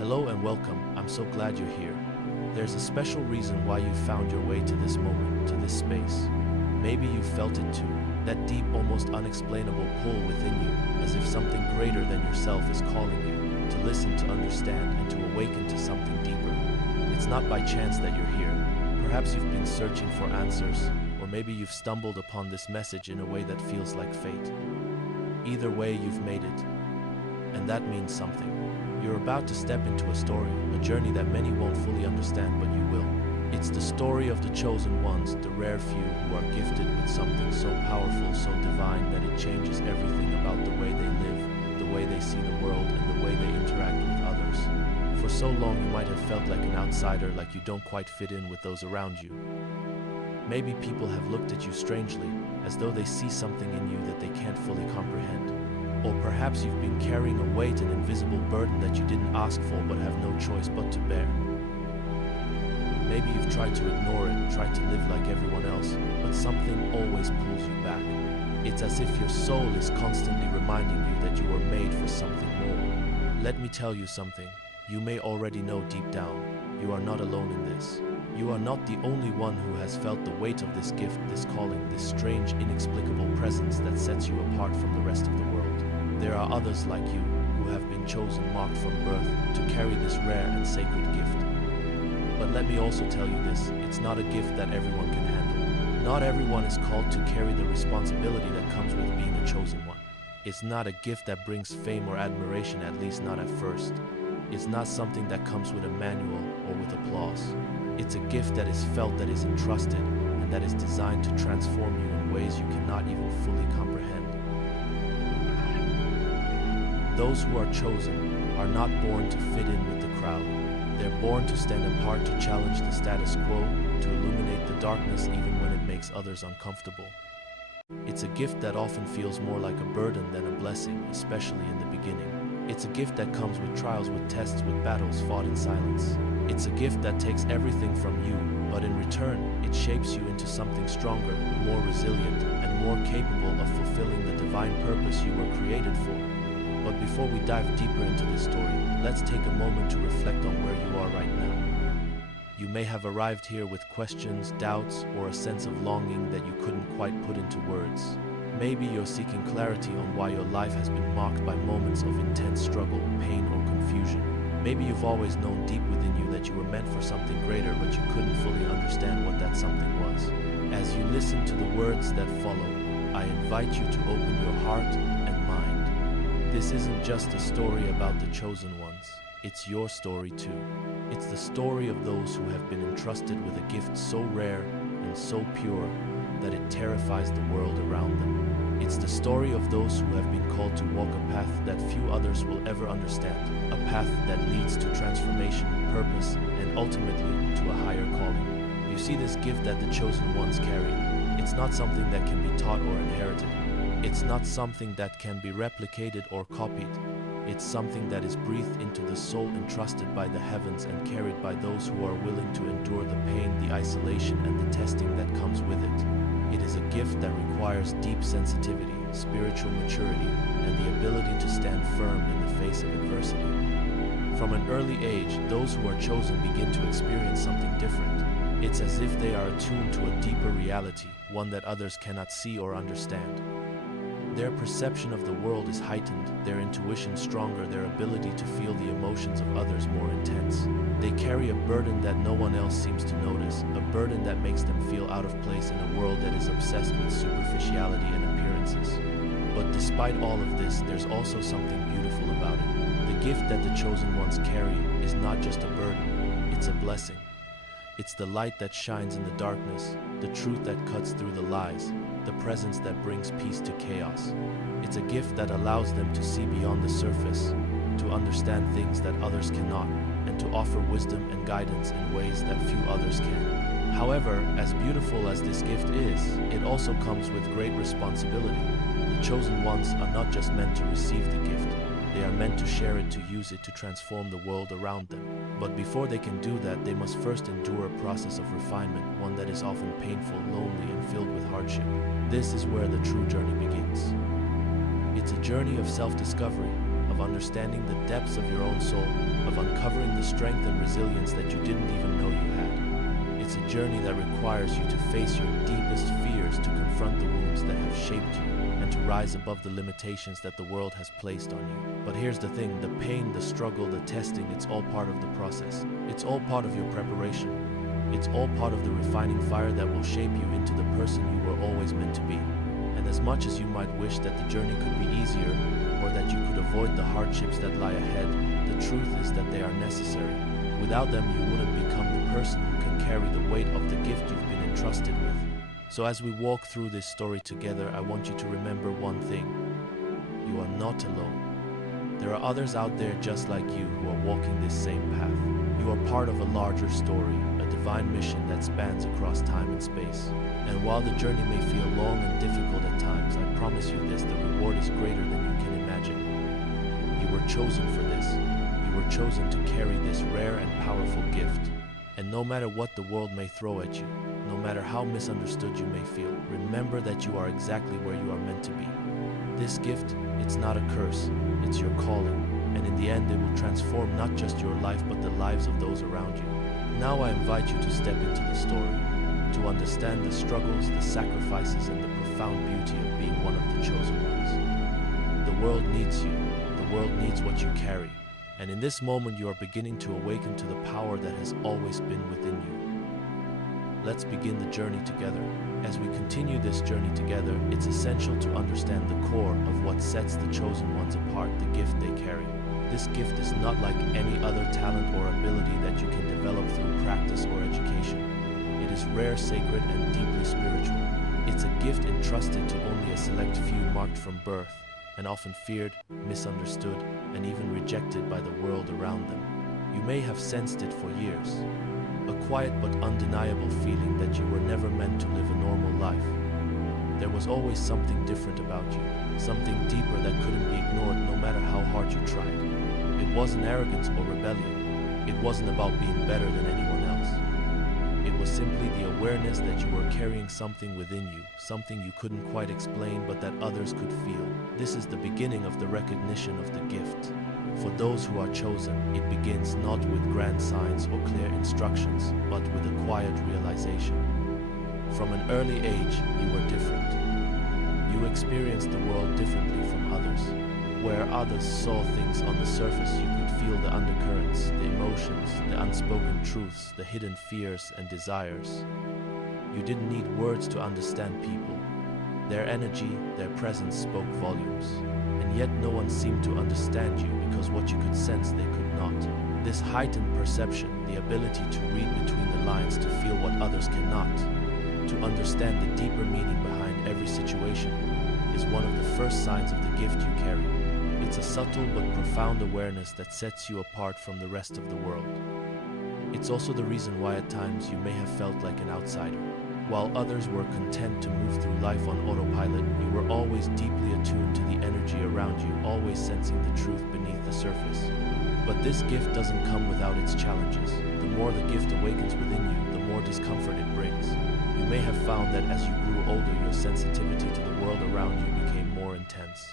Hello and welcome, I'm so glad you're here. There's a special reason why you found your way to this moment, to this space. Maybe you felt it too, that deep, almost unexplainable pull within you, as if something greater than yourself is calling you to listen, to understand, and to awaken to something deeper. It's not by chance that you're here. Perhaps you've been searching for answers, or maybe you've stumbled upon this message in a way that feels like fate. Either way, you've made it, and that means something. You're about to step into a story, a journey that many won't fully understand, but you will. It's the story of the chosen ones, the rare few who are gifted with something so powerful, so divine, that it changes everything about the way they live, the way they see the world, and the way they interact with others. For so long, you might have felt like an outsider, like you don't quite fit in with those around you. Maybe people have looked at you strangely, as though they see something in you that they can't fully comprehend. Or perhaps you've been carrying a weight, an invisible burden that you didn't ask for but have no choice but to bear. Maybe you've tried to ignore it, tried to live like everyone else, but something always pulls you back. It's as if your soul is constantly reminding you that you were made for something more. Let me tell you something. You may already know deep down, you are not alone in this. You are not the only one who has felt the weight of this gift, this calling, this strange, inexplicable presence that sets you apart from the rest of the world. There are others like you who have been chosen, marked from birth, to carry this rare and sacred gift. But let me also tell you this, it's not a gift that everyone can handle. Not everyone is called to carry the responsibility that comes with being a chosen one. It's not a gift that brings fame or admiration, at least not at first. It's not something that comes with a manual or with applause. It's a gift that is felt, that is entrusted, and that is designed to transform you in ways you cannot even fully comprehend. Those who are chosen are not born to fit in with the crowd. They're born to stand apart, to challenge the status quo, to illuminate the darkness even when it makes others uncomfortable. It's a gift that often feels more like a burden than a blessing, especially in the beginning. It's a gift that comes with trials, with tests, with battles fought in silence. It's a gift that takes everything from you, but in return, it shapes you into something stronger, more resilient, and more capable of fulfilling the divine purpose you were created for. But before we dive deeper into this story, let's take a moment to reflect on where you are right now. You may have arrived here with questions, doubts, or a sense of longing that you couldn't quite put into words. Maybe you're seeking clarity on why your life has been marked by moments of intense struggle, pain, or confusion. Maybe you've always known deep within you that you were meant for something greater, but you couldn't fully understand what that something was. As you listen to the words that follow, I invite you to open your heart and mind. This isn't just a story about the chosen ones, it's your story too. It's the story of those who have been entrusted with a gift so rare and so pure that it terrifies the world around them. It's the story of those who have been called to walk a path that few others will ever understand, a path that leads to transformation, purpose, and ultimately to a higher calling. You see, this gift that the chosen ones carry, it's not something that can be taught or inherited. It's not something that can be replicated or copied. It's something that is breathed into the soul, entrusted by the heavens, and carried by those who are willing to endure the pain, the isolation, and the testing that comes with it. It is a gift that requires deep sensitivity, spiritual maturity, and the ability to stand firm in the face of adversity. From an early age, those who are chosen begin to experience something different. It's as if they are attuned to a deeper reality, one that others cannot see or understand. Their perception of the world is heightened, their intuition stronger, their ability to feel the emotions of others more intense. They carry a burden that no one else seems to notice, a burden that makes them feel out of place in a world that is obsessed with superficiality and appearances. But despite all of this, there's also something beautiful about it. The gift that the chosen ones carry is not just a burden, it's a blessing. It's the light that shines in the darkness, the truth that cuts through the lies, the presence that brings peace to chaos. It's a gift that allows them to see beyond the surface, to understand things that others cannot, and to offer wisdom and guidance in ways that few others can. However, as beautiful as this gift is, it also comes with great responsibility. The chosen ones are not just meant to receive the gift, they are meant to share it, to use it to transform the world around them. But before they can do that, they must first endure a process of refinement, one that is often painful, lonely, and filled with hardship. This is where the true journey begins. It's a journey of self-discovery, of of understanding the depths of your own soul, of uncovering the strength and resilience that you didn't even know you had. It's a journey that requires you to face your deepest fears, to confront the wounds that have shaped you, and to rise above the limitations that the world has placed on you. But here's the thing, the pain, the struggle, the testing, it's all part of the process. It's all part of your preparation. It's all part of the refining fire that will shape you into the person you were always meant to be. And as much as you might wish that the journey could be easier, or that you could avoid the hardships that lie ahead, the truth is that they are necessary. Without them, you wouldn't become the person who can carry the weight of the gift you've been entrusted with. So as we walk through this story together, I want you to remember one thing. You are not alone. There are others out there just like you who are walking this same path. You are part of a larger story, a divine mission that spans across time and space. And while the journey may feel long and difficult at times, I promise you this, the reward is greater than you can imagine. You were chosen for this. You were chosen to carry this rare and powerful gift. And no matter what the world may throw at you, no matter how misunderstood you may feel, remember that you are exactly where you are meant to be. This gift, it's not a curse, it's your calling. And in the end, it will transform not just your life, but the lives of those around you. Now I invite you to step into the story, to understand the struggles, the sacrifices, and the profound beauty of being one of the chosen ones. The world needs you. The world needs what you carry. And in this moment, you are beginning to awaken to the power that has always been within you. Let's begin the journey together. As we continue this journey together, it's essential to understand the core of what sets the chosen ones apart, the gift they carry. This gift is not like any other talent or ability that you can develop through practice or education. It is rare, sacred, and deeply spiritual. It's a gift entrusted to only a select few, marked from birth, and often feared, misunderstood, and even rejected by the world around them. You may have sensed it for years, a quiet but undeniable feeling that you were never meant to live a normal life. There was always something different about you, something deeper that couldn't be ignored no matter how hard you tried. It wasn't arrogance or rebellion. It wasn't about being better than anyone else. It was simply the awareness that you were carrying something within you, something you couldn't quite explain but that others could feel. This is the beginning of the recognition of the gift. For those who are chosen, it begins not with grand signs or clear instructions, but with a quiet realization. From an early age, you were different. You experienced the world differently from others. Where others saw things on the surface, you could feel the undercurrents, the emotions, the unspoken truths, the hidden fears and desires. You didn't need words to understand people. Their energy, their presence spoke volumes. And yet no one seemed to understand you because what you could sense they could not. This heightened perception, the ability to read between the lines, to feel what others cannot, to understand the deeper meaning behind every situation, is one of the first signs of the gift you carry. It's a subtle but profound awareness that sets you apart from the rest of the world. It's also the reason why at times you may have felt like an outsider. While others were content to move through life on autopilot, you were always deeply attuned to the energy around you, always sensing the truth beneath the surface. But this gift doesn't come without its challenges. The more the gift awakens within you, the more discomfort it brings. You may have found that as you grew older, your sensitivity to the world around you became more intense.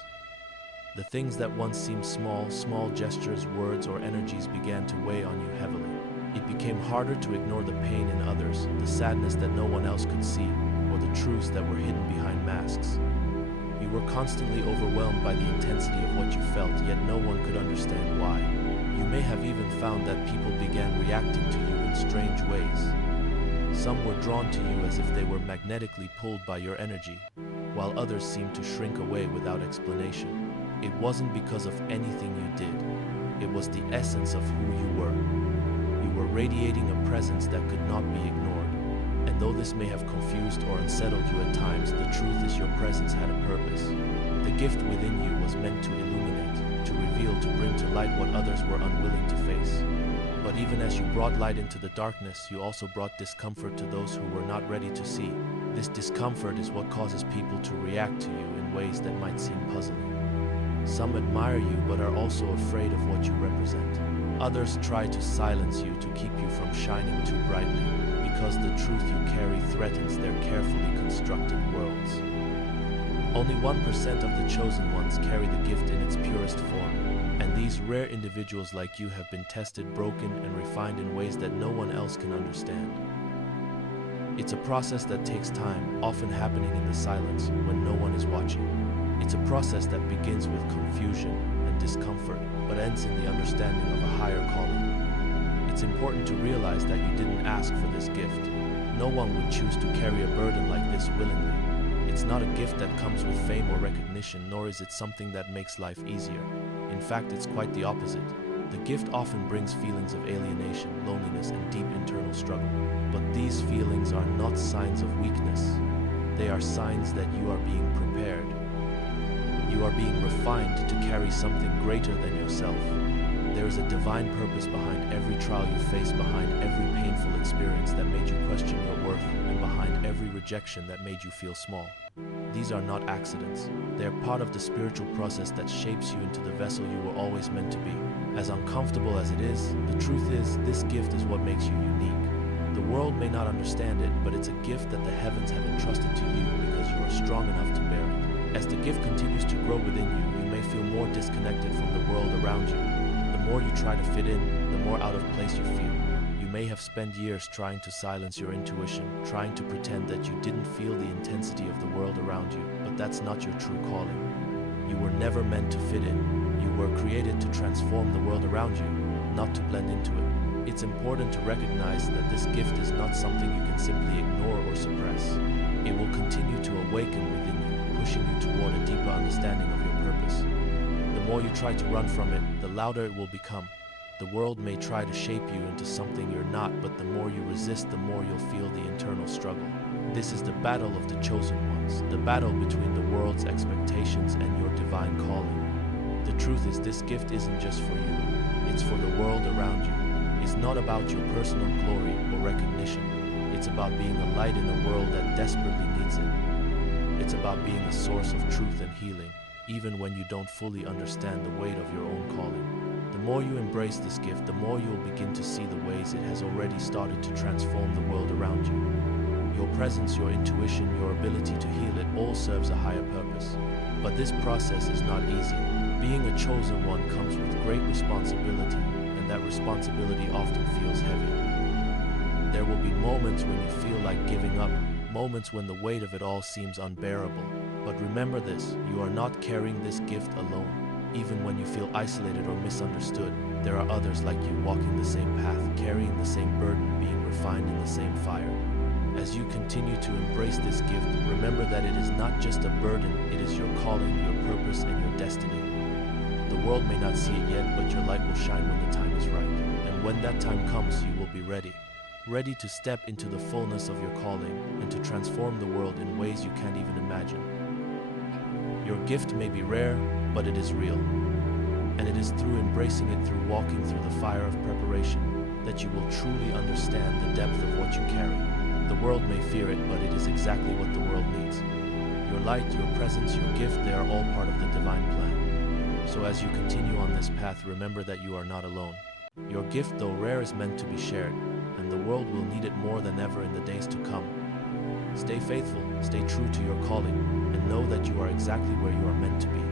The things that once seemed small gestures, words, or energies began to weigh on you heavily. It became harder to ignore the pain in others, the sadness that no one else could see, or the truths that were hidden behind masks. You were constantly overwhelmed by the intensity of what you felt, yet no one could understand why. You may have even found that people began reacting to you in strange ways. Some were drawn to you as if they were magnetically pulled by your energy, while others seemed to shrink away without explanation. It wasn't because of anything you did. It was the essence of who you were. You were radiating a presence that could not be ignored. And though this may have confused or unsettled you at times, the truth is your presence had a purpose. The gift within you was meant to illuminate, to reveal, to bring to light what others were unwilling to face. But even as you brought light into the darkness, you also brought discomfort to those who were not ready to see. This discomfort is what causes people to react to you in ways that might seem puzzling. Some admire you but are also afraid of what you represent. Others try to silence you to keep you from shining too brightly, because the truth you carry threatens their carefully constructed worlds. Only 1% of the chosen ones carry the gift in its purest form, These rare individuals like you have been tested, broken, and refined in ways that no one else can understand. It's a process that takes time, often happening in the silence when no one is watching. It's a process that begins with confusion and discomfort, but ends in the understanding of a higher calling. It's important to realize that you didn't ask for this gift. No one would choose to carry a burden like this willingly. It's not a gift that comes with fame or recognition, nor is it something that makes life easier. In fact, it's quite the opposite. The gift often brings feelings of alienation, loneliness, and deep internal struggle. But these feelings are not signs of weakness. They are signs that you are being prepared. You are being refined to carry something greater than yourself. There is a divine purpose behind every trial you face, behind every painful experience that made you question your worth, and behind every rejection that made you feel small. These are not accidents. They are part of the spiritual process that shapes you into the vessel you were always meant to be. As uncomfortable as it is, the truth is, this gift is what makes you unique. The world may not understand it, but it's a gift that the heavens have entrusted to you because you are strong enough to bear it. As the gift continues to grow within you, you may feel more disconnected from the world around you. The more you try to fit in, the more out of place you feel. You may have spent years trying to silence your intuition, trying to pretend that you didn't feel the intensity of the world around you, but that's not your true calling. You were never meant to fit in. You were created to transform the world around you, not to blend into it. It's important to recognize that this gift is not something you can simply ignore or suppress. It will continue to awaken within you, pushing you toward a deeper understanding of your purpose. The more you try to run from it, the louder it will become. The world may try to shape you into something you're not, but the more you resist, the more you'll feel the internal struggle. This is the battle of the chosen ones, the battle between the world's expectations and your divine calling. The truth is, this gift isn't just for you, it's for the world around you. It's not about your personal glory or recognition. It's about being a light in a world that desperately needs it. It's about being a source of truth and healing, even when you don't fully understand the weight of your own calling. The more you embrace this gift, the more you'll begin to see the ways it has already started to transform the world around you. Your presence, your intuition, your ability to heal, it all serves a higher purpose. But this process is not easy. Being a chosen one comes with great responsibility, and that responsibility often feels heavy. There will be moments when you feel like giving up, moments when the weight of it all seems unbearable. But remember this, you are not carrying this gift alone. Even when you feel isolated or misunderstood, there are others like you walking the same path, carrying the same burden, being refined in the same fire. As you continue to embrace this gift, remember that it is not just a burden, it is your calling, your purpose, and your destiny. The world may not see it yet, but your light will shine when the time is right. And when that time comes, you will be ready. Ready to step into the fullness of your calling and to transform the world in ways you can't even imagine. Your gift may be rare, but it is real. And it is through embracing it, through walking through the fire of preparation, that you will truly understand the depth of what you carry. The world may fear it, but it is exactly what the world needs. Your light, your presence, your gift, they are all part of the divine plan. So as you continue on this path, remember that you are not alone. Your gift, though rare, is meant to be shared, and the world will need it more than ever in the days to come. Stay faithful, stay true to your calling, and know that you are exactly where you are meant to be.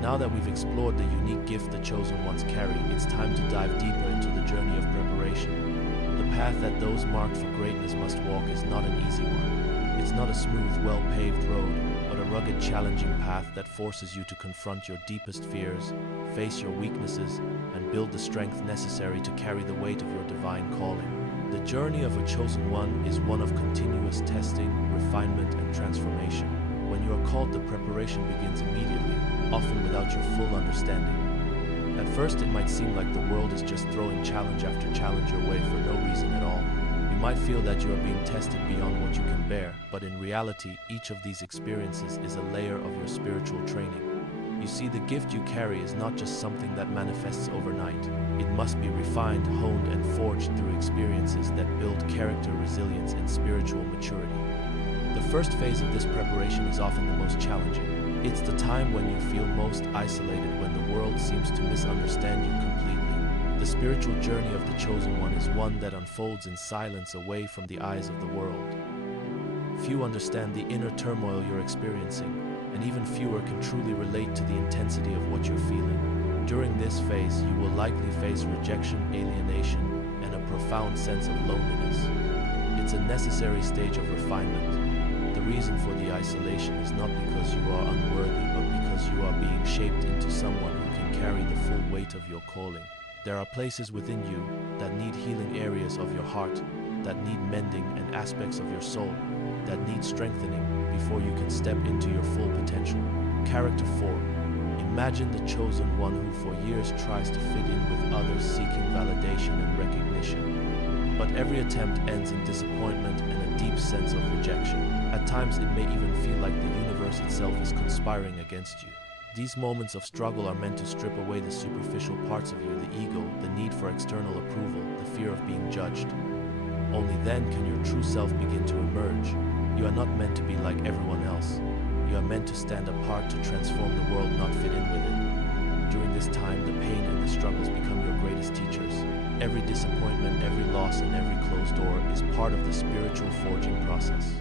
Now that we've explored the unique gift the chosen ones carry, it's time to dive deeper into the journey of preparation. The path that those marked for greatness must walk is not an easy one. It's not a smooth, well-paved road, but a rugged, challenging path that forces you to confront your deepest fears, face your weaknesses, and build the strength necessary to carry the weight of your divine calling. The journey of a chosen one is one of continuous testing, refinement, and transformation. When you are called, the preparation begins immediately, often without your full understanding. At first, it might seem like the world is just throwing challenge after challenge your way for no reason at all. You might feel that you are being tested beyond what you can bear, but in reality, each of these experiences is a layer of your spiritual training. You see, the gift you carry is not just something that manifests overnight. It must be refined, honed, and forged through experiences that build character, resilience, and spiritual maturity. The first phase of this preparation is often the most challenging. It's the time when you feel most isolated, when the world seems to misunderstand you completely. The spiritual journey of the chosen one is one that unfolds in silence, away from the eyes of the world. Few understand the inner turmoil you're experiencing, and even fewer can truly relate to the intensity of what you're feeling. During this phase, you will likely face rejection, alienation, and a profound sense of loneliness. It's a necessary stage of refinement. The reason for the isolation is not because you are unworthy, but because you are being shaped into someone who can carry the full weight of your calling. There are places within you that need healing, areas of your heart that need mending, and aspects of your soul that need strengthening before you can step into your full potential. Character 4. Imagine the chosen one who for years tries to fit in with others, seeking validation and recognition. But every attempt ends in disappointment and a deep sense of rejection. At times it may even feel like the universe itself is conspiring against you. These moments of struggle are meant to strip away the superficial parts of you, the ego, the need for external approval, the fear of being judged. Only then can your true self begin to emerge. You are not meant to be like everyone else. You are meant to stand apart, to transform the world, not fit in with it. During this time, the pain and the struggles become your greatest teachers. Every disappointment, every loss, and every closed door is part of the spiritual forging process.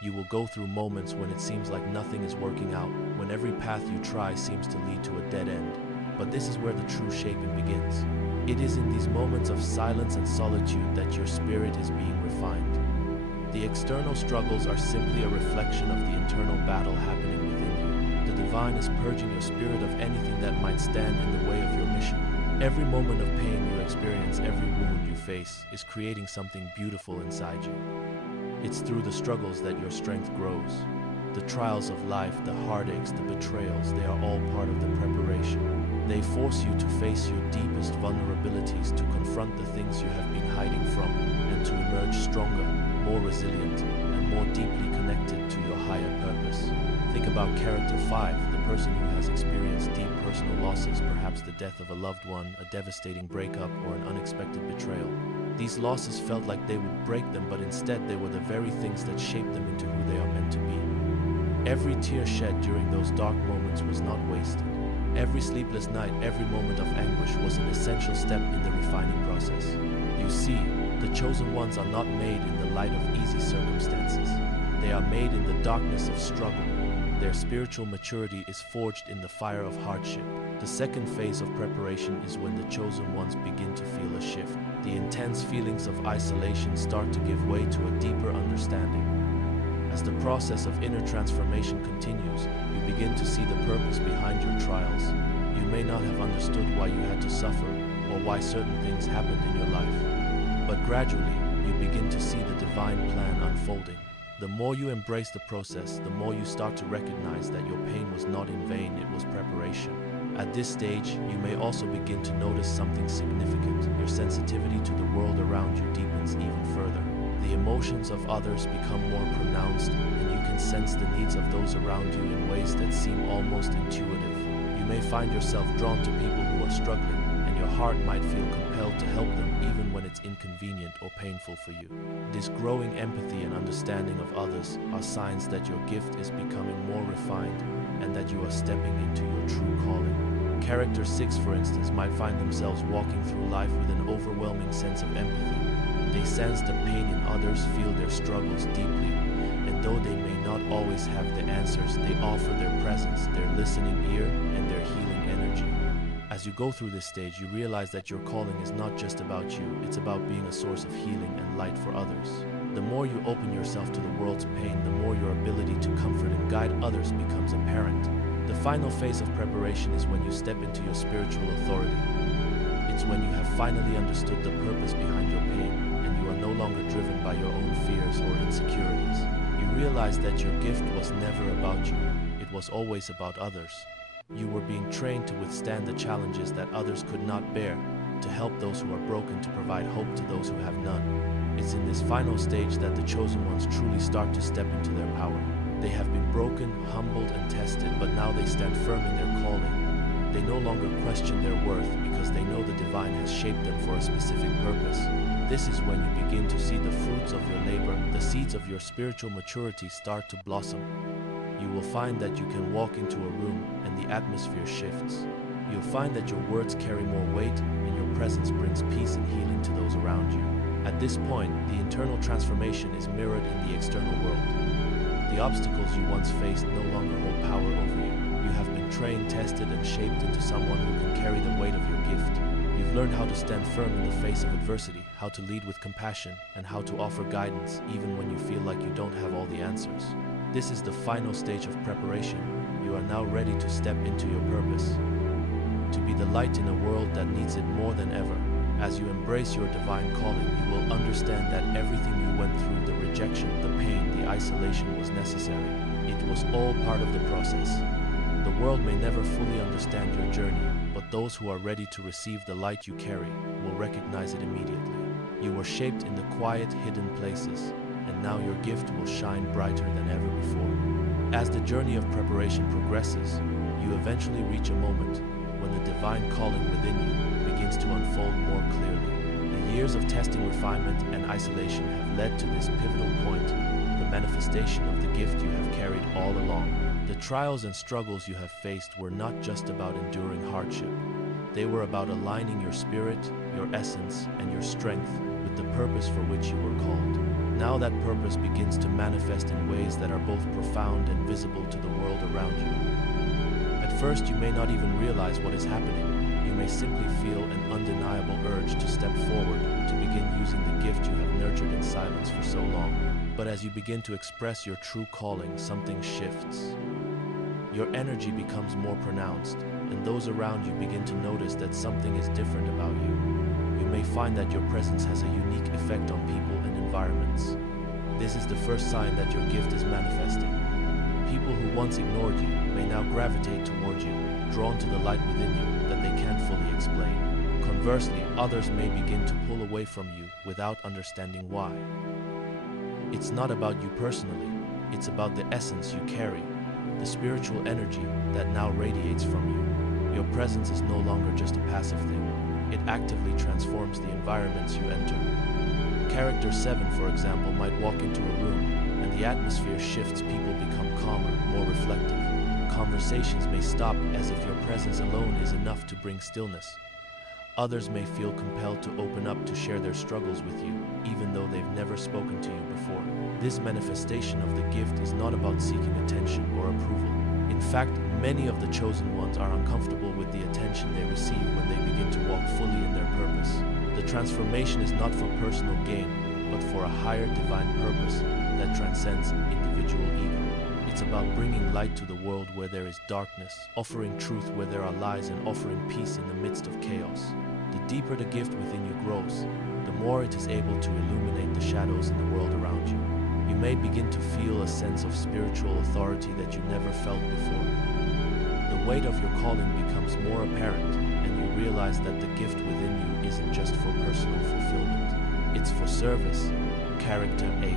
You will go through moments when it seems like nothing is working out, when every path you try seems to lead to a dead end. But this is where the true shaping begins. It is in these moments of silence and solitude that your spirit is being refined. The external struggles are simply a reflection of the internal battle happening within you. The divine is purging your spirit of anything that might stand in the way of your mission. Every moment of pain you experience, every wound you face, is creating something beautiful inside you. It's through the struggles that your strength grows. The trials of life, the heartaches, the betrayals, they are all part of the preparation. They force you to face your deepest vulnerabilities, to confront the things you have been hiding from, and to emerge stronger, more resilient, and more deeply connected to your higher purpose. Think about character 5, the person who has experienced deep personal losses, perhaps the death of a loved one, a devastating breakup, or an unexpected betrayal. These losses felt like they would break them, but instead they were the very things that shaped them into who they are meant to be. Every tear shed during those dark moments was not wasted. Every sleepless night, every moment of anguish was an essential step in the refining process. You see, the chosen ones are not made in the light of easy circumstances. They are made in the darkness of struggle. Their spiritual maturity is forged in the fire of hardship. The second phase of preparation is when the chosen ones begin to feel a shift. The intense feelings of isolation start to give way to a deeper understanding. As the process of inner transformation continues, you begin to see the purpose behind your trials. You may not have understood why you had to suffer or why certain things happened in your life, but gradually you begin to see the divine plan unfolding. The more you embrace the process, the more you start to recognize that your pain was not in vain, it was preparation. At this stage, you may also begin to notice something significant. Your sensitivity to the world around you deepens even further. The emotions of others become more pronounced, and you can sense the needs of those around you in ways that seem almost intuitive. You may find yourself drawn to people who are struggling, and your heart might feel compelled to help them even when it's inconvenient or painful for you. This growing empathy and understanding of others are signs that your gift is becoming more refined and that you are stepping into your true calling. Character 6, for instance, might find themselves walking through life with an overwhelming sense of empathy. They sense the pain in others, feel their struggles deeply, and though they may not always have the answers, they offer their presence, their listening ear, and their healing energy. As you go through this stage, you realize that your calling is not just about you, it's about being a source of healing and light for others. The more you open yourself to the world's pain, the more your ability to comfort and guide others becomes apparent. The final phase of preparation is when you step into your spiritual authority. It's when you have finally understood the purpose behind your pain, and you are no longer driven by your own fears or insecurities. You realize that your gift was never about you, it was always about others. You were being trained to withstand the challenges that others could not bear, to help those who are broken, to provide hope to those who have none. It's in this final stage that the chosen ones truly start to step into their power. They have been broken, humbled, and tested, but now they stand firm in their calling. They no longer question their worth because they know the divine has shaped them for a specific purpose. This is when you begin to see the fruits of your labor, the seeds of your spiritual maturity start to blossom. You will find that you can walk into a room and the atmosphere shifts. You'll find that your words carry more weight and your presence brings peace and healing to those around you. At this point, the internal transformation is mirrored in the external world. The obstacles you once faced no longer hold power over you. You have been trained, tested, and shaped into someone who can carry the weight of your gift. You've learned how to stand firm in the face of adversity, how to lead with compassion, and how to offer guidance even when you feel like you don't have all the answers. This is the final stage of preparation. You are now ready to step into your purpose, to be the light in a world that needs it more than ever. As you embrace your divine calling, you will understand that everything you went through, the rejection, the pain, the isolation, was necessary. It was all part of the process. The world may never fully understand your journey, but those who are ready to receive the light you carry will recognize it immediately. You were shaped in the quiet, hidden places, and now your gift will shine brighter than ever before. As the journey of preparation progresses, you eventually reach a moment when the divine calling within you begins to unfold more clearly. The years of testing, refinement, and isolation have led to this pivotal point, the manifestation of the gift you have carried all along. The trials and struggles you have faced were not just about enduring hardship. They were about aligning your spirit, your essence, and your strength with the purpose for which you were called. Now that purpose begins to manifest in ways that are both profound and visible to the world around you. At first, you may not even realize what is happening. You may simply feel an undeniable urge to step forward, to begin using the gift you have nurtured in silence for so long. But as you begin to express your true calling, something shifts. Your energy becomes more pronounced, and those around you begin to notice that something is different about you. You may find that your presence has a unique effect on people and environments. This is the first sign that your gift is manifesting. People who once ignored you may now gravitate toward you, drawn to the light within you that they can't fully explain. Conversely, others may begin to pull away from you without understanding why. It's not about you personally, it's about the essence you carry, the spiritual energy that now radiates from you. Your presence is no longer just a passive thing. It actively transforms the environments you enter. Character 7, for example, might walk into a room, and the atmosphere shifts. People become calmer, more reflective. Conversations may stop as if your presence alone is enough to bring stillness. Others may feel compelled to open up to share their struggles with you, even though they've never spoken to you before. This manifestation of the gift is not about seeking attention or approval. In fact, many of the chosen ones are uncomfortable with the attention they receive when they begin to walk fully in their purpose. The transformation is not for personal gain, but for a higher divine purpose that transcends individual ego. It's about bringing light to the world where there is darkness, offering truth where there are lies, and offering peace in the midst of chaos. The deeper the gift within you grows, the more it is able to illuminate the shadows in the world around you. You may begin to feel a sense of spiritual authority that you never felt before. The weight of your calling becomes more apparent, and you realize that the gift within you isn't just for personal fulfillment. It's for service. Character 8.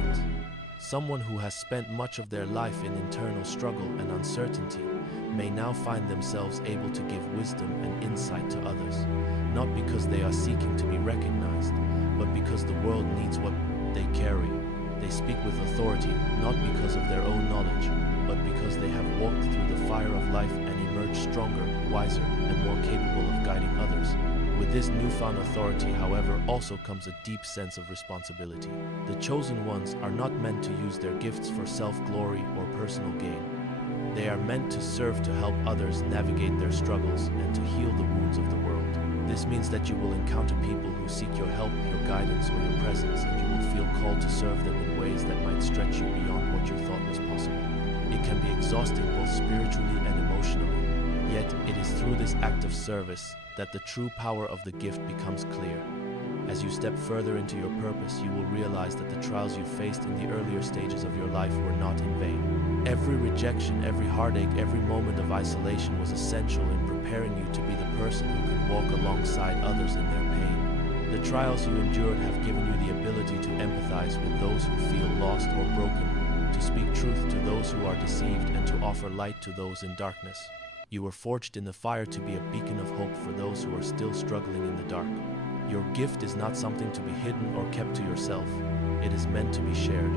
Someone who has spent much of their life in internal struggle and uncertainty may now find themselves able to give wisdom and insight to others, not because they are seeking to be recognized, but because the world needs what they carry. They speak with authority, not because of their own knowledge, but because they have walked through the fire of life and emerged stronger, wiser, and more capable of guiding others. With this newfound authority, however, also comes a deep sense of responsibility. The chosen ones are not meant to use their gifts for self-glory or personal gain. They are meant to serve to help others navigate their struggles and to heal the wounds of the world. This means that you will encounter people who seek your help, your guidance, or your presence, and you will feel called to serve them in ways that might stretch you beyond what you thought was possible. It can be exhausting both spiritually and emotionally, yet it is through this act of service that the true power of the gift becomes clear. As you step further into your purpose, you will realize that the trials you faced in the earlier stages of your life were not in vain. Every rejection, every heartache, every moment of isolation was essential in preparing you to be the person who can walk alongside others in their pain. The trials you endured have given you the ability to empathize with those who feel lost or broken, to speak truth to those who are deceived, and to offer light to those in darkness. You were forged in the fire to be a beacon of hope for those who are still struggling in the dark. Your gift is not something to be hidden or kept to yourself. It is meant to be shared.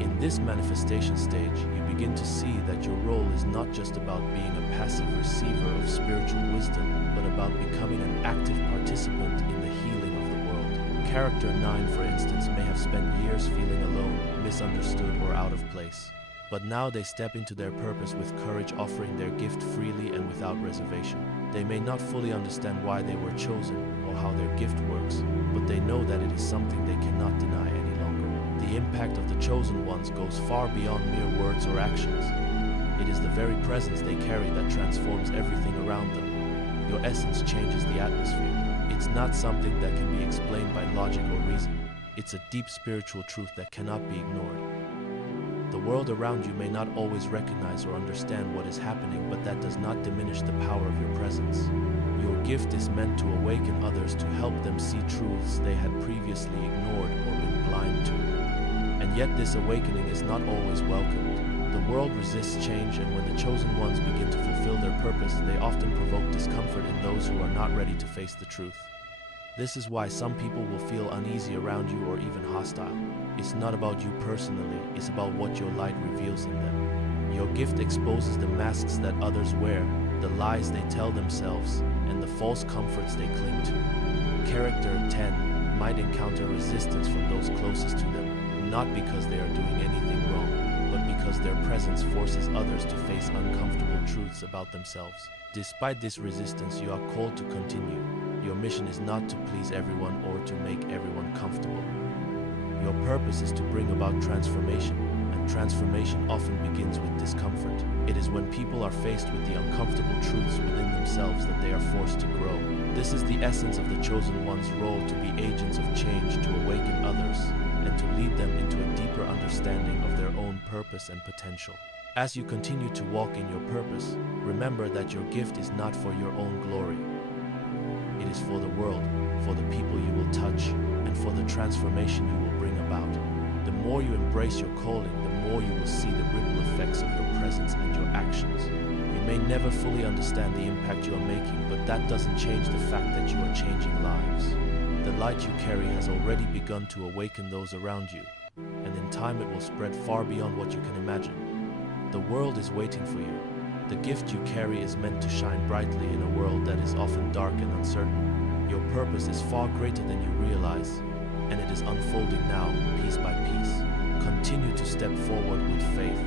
In this manifestation stage, you begin to see that your role is not just about being a passive receiver of spiritual wisdom, but about becoming an active participant in the healing of the world. Character 9, for instance, may have spent years feeling alone, misunderstood, or out of place. But now they step into their purpose with courage, offering their gift freely and without reservation. They may not fully understand why they were chosen or how their gift works, but they know that it is something they cannot deny any longer. The impact of the chosen ones goes far beyond mere words or actions. It is the very presence they carry that transforms everything around them. Your essence changes the atmosphere. It's not something that can be explained by logic or reason. It's a deep spiritual truth that cannot be ignored. The world around you may not always recognize or understand what is happening, but that does not diminish the power of your presence. Your gift is meant to awaken others, to help them see truths they had previously ignored or been blind to. And yet this awakening is not always welcomed. The world resists change, and when the chosen ones begin to fulfill their purpose, they often provoke discomfort in those who are not ready to face the truth. This is why some people will feel uneasy around you or even hostile. It's not about you personally, it's about what your light reveals in them. Your gift exposes the masks that others wear, the lies they tell themselves, and the false comforts they cling to. Character 10 might encounter resistance from those closest to them, not because they are doing anything wrong, but because their presence forces others to face uncomfortable truths about themselves. Despite this resistance, you are called to continue. Your mission is not to please everyone or to make everyone comfortable. Your purpose is to bring about transformation, and transformation often begins with discomfort. It is when people are faced with the uncomfortable truths within themselves that they are forced to grow. This is the essence of the chosen one's role: to be agents of change, to awaken others, and to lead them into a deeper understanding of their own purpose and potential. As you continue to walk in your purpose, remember that your gift is not for your own glory. It is for the world, for the people you will touch, and for the transformation you will bring about. The more you embrace your calling, the more you will see the ripple effects of your presence and your actions. You may never fully understand the impact you are making, but that doesn't change the fact that you are changing lives. The light you carry has already begun to awaken those around you, and in time it will spread far beyond what you can imagine. The world is waiting for you. The gift you carry is meant to shine brightly in a world that is often dark and uncertain. Your purpose is far greater than you realize, and it is unfolding now, piece by piece. Continue to step forward with faith,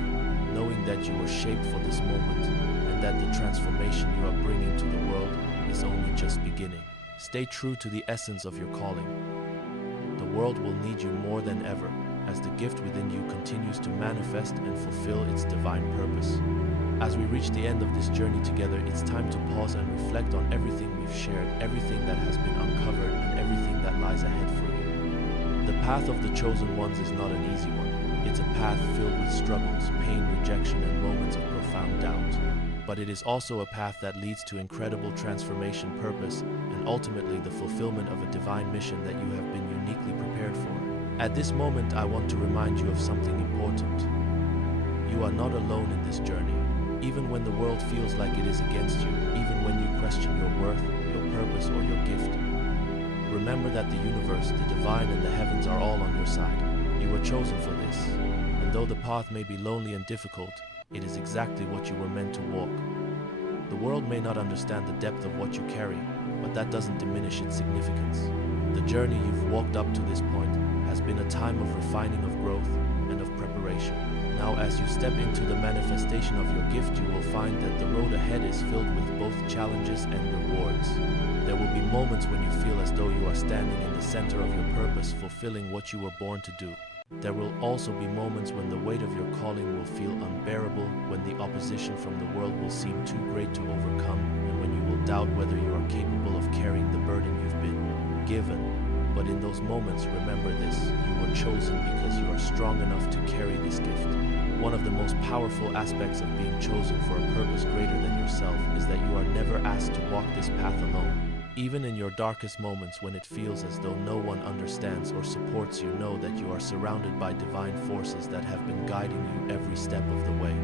knowing that you were shaped for this moment, and that the transformation you are bringing to the world is only just beginning. Stay true to the essence of your calling. The world will need you more than ever, as the gift within you continues to manifest and fulfill its divine purpose. As we reach the end of this journey together, it's time to pause and reflect on everything we've shared, everything that has been uncovered, and everything that lies ahead for you. The path of the chosen ones is not an easy one. It's a path filled with struggles, pain, rejection, and moments of profound doubt. But it is also a path that leads to incredible transformation, purpose, and ultimately the fulfillment of a divine mission that you have been uniquely prepared for. At this moment, I want to remind you of something important. You are not alone in this journey. Even when the world feels like it is against you, even when you question your worth, your purpose, or your gift, remember that the universe, the divine, and the heavens are all on your side. You were chosen for this, and though the path may be lonely and difficult, it is exactly what you were meant to walk. The world may not understand the depth of what you carry, but that doesn't diminish its significance. The journey you've walked up to this point has been a time of refining, of growth, and of preparation. Now, as you step into the manifestation of your gift, you will find that the road ahead is filled with both challenges and rewards. There will be moments when you feel as though you are standing in the center of your purpose, fulfilling what you were born to do. There will also be moments when the weight of your calling will feel unbearable, when the opposition from the world will seem too great to overcome, and when you will doubt whether you are capable of carrying the burden you've been given. But in those moments, remember this: you were chosen because you are strong enough to carry this gift. One of the most powerful aspects of being chosen for a purpose greater than yourself is that you are never asked to walk this path alone. Even in your darkest moments, when it feels as though no one understands or supports you, know that you are surrounded by divine forces that have been guiding you every step of the way.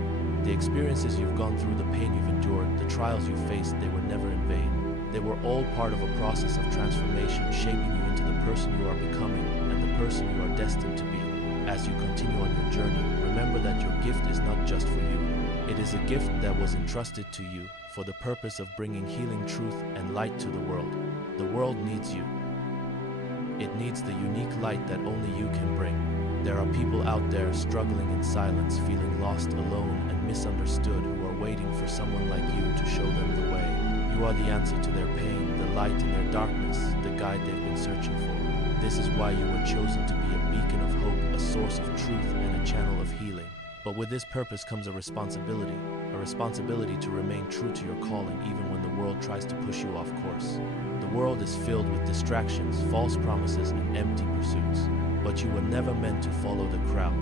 The experiences you've gone through, the pain you've endured, the trials you faced, they were never in vain. They were all part of a process of transformation, shaping you into the person you are becoming and the person you are destined to be. As you continue on your journey, remember that your gift is not just for you. It is a gift that was entrusted to you for the purpose of bringing healing, truth, and light to the world. The world needs you. It needs the unique light that only you can bring. There are people out there struggling in silence, feeling lost, alone, and misunderstood, who are waiting for someone like you to show them the way. You are the answer to their pain, the light in their darkness, the guide they've been searching for. This is why you were chosen, to be a beacon of hope, a source of truth, and a channel of healing. But with this purpose comes a responsibility to remain true to your calling even when the world tries to push you off course. The world is filled with distractions, false promises, and empty pursuits. But you were never meant to follow the crowd.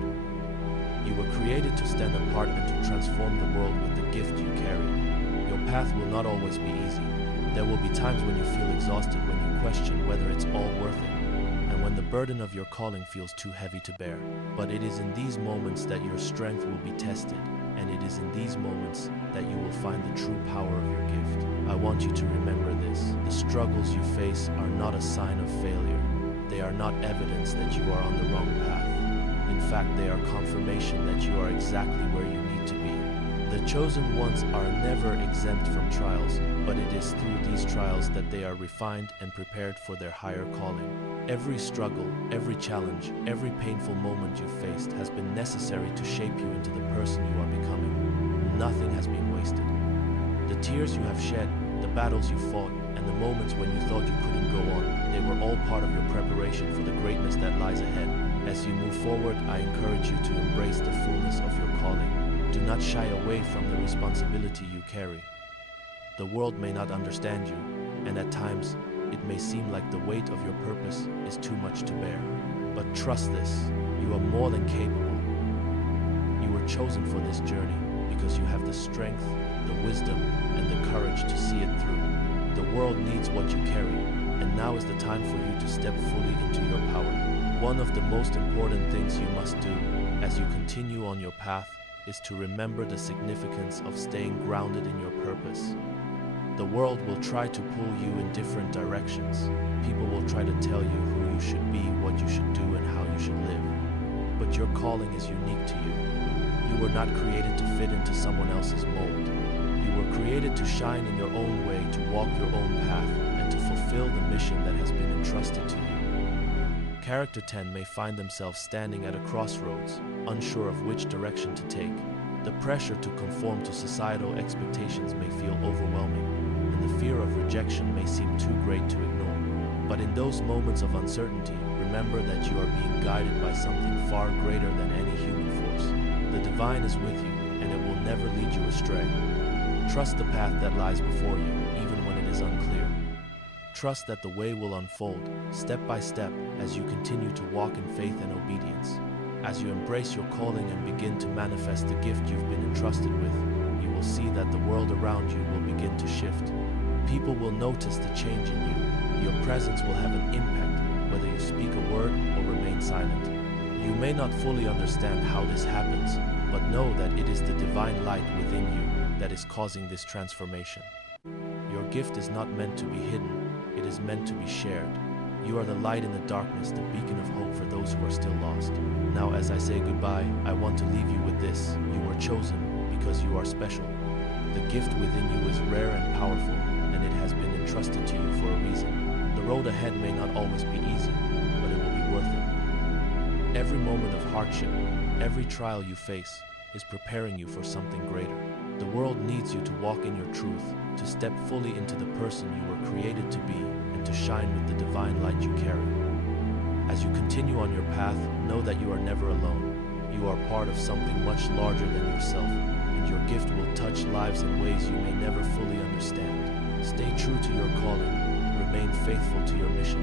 You were created to stand apart and to transform the world with the gift you carry. Your path will not always be easy. There will be times when you feel exhausted, when you question whether it's all worth it, and when the burden of your calling feels too heavy to bear. But it is in these moments that your strength will be tested, and it is in these moments that you will find the true power of your gift. I want you to remember this. The struggles you face are not a sign of failure. They are not evidence that you are on the wrong path. In fact, they are confirmation that you are exactly where you need to be. The chosen ones are never exempt from trials, but it is through these trials that they are refined and prepared for their higher calling. Every struggle, every challenge, every painful moment you faced has been necessary to shape you into the person you are becoming. Nothing has been wasted. The tears you have shed, the battles you fought, and the moments when you thought you couldn't go on, they were all part of your preparation for the greatness that lies ahead. As you move forward, I encourage you to embrace the fullness of your calling. Do not shy away from the responsibility you carry. The world may not understand you, and at times, it may seem like the weight of your purpose is too much to bear. But trust this, you are more than capable. You were chosen for this journey because you have the strength, the wisdom, and the courage to see it through. The world needs what you carry, and now is the time for you to step fully into your power. One of the most important things you must do as you continue on your path is to remember the significance of staying grounded in your purpose. The world will try to pull you in different directions. People will try to tell you who you should be, what you should do, and how you should live. But your calling is unique to you. You were not created to fit into someone else's mold. You were created to shine in your own way, to walk your own path, and to fulfill the mission that has been entrusted to you. Character 10 may find themselves standing at a crossroads, unsure of which direction to take. The pressure to conform to societal expectations may feel overwhelming, and the fear of rejection may seem too great to ignore. But in those moments of uncertainty, remember that you are being guided by something far greater than any human force. The divine is with you, and it will never lead you astray. Trust the path that lies before you, even when it is unclear. Trust that the way will unfold, step by step, as you continue to walk in faith and obedience. As you embrace your calling and begin to manifest the gift you've been entrusted with, you will see that the world around you will begin to shift. People will notice the change in you. Your presence will have an impact, whether you speak a word or remain silent. You may not fully understand how this happens, but know that it is the divine light within you that is causing this transformation. Your gift is not meant to be hidden, it is meant to be shared. You are the light in the darkness, the beacon of hope for those who are still lost. Now, as I say goodbye, I want to leave you with this. You were chosen because you are special. The gift within you is rare and powerful, and it has been entrusted to you for a reason. The road ahead may not always be easy, but it will be worth it. Every moment of hardship, every trial you face, is preparing you for something greater. The world needs you to walk in your truth, to step fully into the person you were created to be, and to shine with the divine light you carry. As you continue on your path, know that you are never alone. You are part of something much larger than yourself, and your gift will touch lives in ways you may never fully understand. Stay true to your calling, remain faithful to your mission,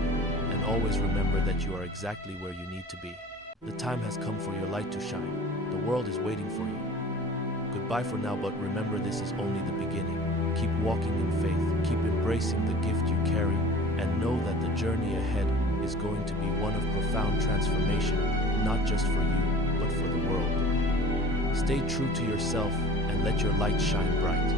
and always remember that you are exactly where you need to be. The time has come for your light to shine. The world is waiting for you. Goodbye for now, but remember, this is only the beginning. Keep walking in faith, keep embracing the gift you carry, and know that the journey ahead is going to be one of profound transformation, not just for you, but for the world. Stay true to yourself and let your light shine bright.